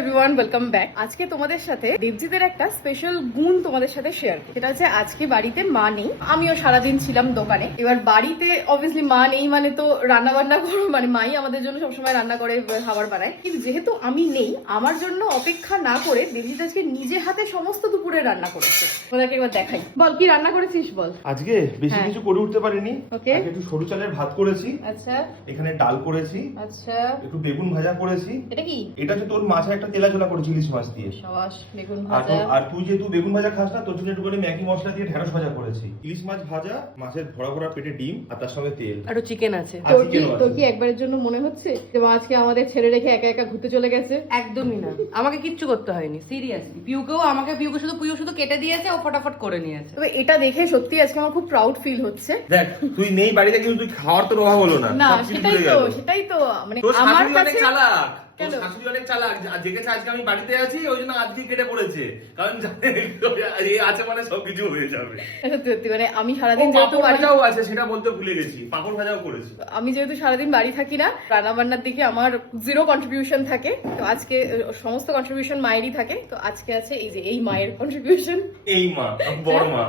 Everyone, welcome back. আজকে তোমাদের সাথে দেবজিতের একটা স্পেশাল গুণ তোমাদের সাথে শেয়ার করি। সেটা হচ্ছে আজকে বাড়িতে মা নেই, আমিও সারাদিন ছিলাম দোকানে। এবার বাড়িতে অবভিয়াসলি মা নেই মানে তো রান্না বান্না করো, মানে মাই আমাদের জন্য সবসময় রান্না করে, খাবার বানায়। কিন্তু যেহেতু আমি নেই, আমার জন্য অপেক্ষা না করে দেবজিৎ আজকে নিজে হাতে সমস্ত দুপুরে রান্না করেছে। ওদেরকে একবার দেখাই। বল কি রান্না করেছিস বল। আজকে বেশি কিছু করে উঠতে পারিনি। ওকে, একটু সরু চালের ভাত করেছি। আচ্ছা, এখানে ডাল করেছি। আচ্ছা, একটু বেগুন ভাজা করেছি। এটা কি? এটা হচ্ছে তোর মাছে একটা তেলা ঝোলা করেছি ইলিশ মাছ দিয়ে। সাবাস, বেগুন আর ভাজা। আর তুই যেহেতু বেগুন ভাজা খাস না, তোর জন্য একটু করে ম্যাগি মশলা দিয়ে ঢেঁড়স ভাজা করেছি। ইলিশ মাছ ভাজা, মাছের ভরা ভরা পেটে ডিম, আর তার সঙ্গে তেল। আরো চিকেন আছে। আর chicken ও আছে। তোর কি একবারের জন্য মনে হচ্ছে যে মা আজকে আমাদের ছেড়ে রেখে একা একা ঘুরতে চলে গেছে? একদমই না, আমাকে কিচ্ছু করতে হয়নি, সিরিয়াসলি। পিউকে শুধু কেটে দিয়েছে, ও ফটাফট করে নিয়েছে। তবে এটা দেখে সত্যি আজকে আমার খুব প্রাউড ফিল হচ্ছে। দেখ, তুই নেই বাড়িতে কিন্তু তুই খাওয়ার তোর অভাব হলো না। না, সব কিছু সেটাই মিলে তো, গেল। সেটাই তো মানে তোর আমার শাশুড়ি অনেক কাছে চালাক। কেন? তোর শাশুড়ি অনেক চালাক। জেগেছে আজকে আমি বাড়িতে আছি, ওই জন্য আজকে কেটে পড়েছে। কারণ জানে এ আছে মানে সবকিছু হয়ে যাবে। সত্যি মানে আমি সারাদিন ও, যেহেতু পাঁপড় বাড়ি, ভাজাও আছে, সেটা বলতে ভুলে গেছি। পাঁপড় ভাজাও করেছি। আমি যেহেতু সারাদিন বাড়ি থাকি না, রান্না বান্নার দিকে আমার জিরো কন্ট্রিবিউশন থাকে। তো আজকে সমস্ত কন্ট্রিবিউশন মায়েরই থাকে। তো আজকে আছে এই যে এই মায়ের কন্ট্রিবিউশন। এই মা, বড় মা।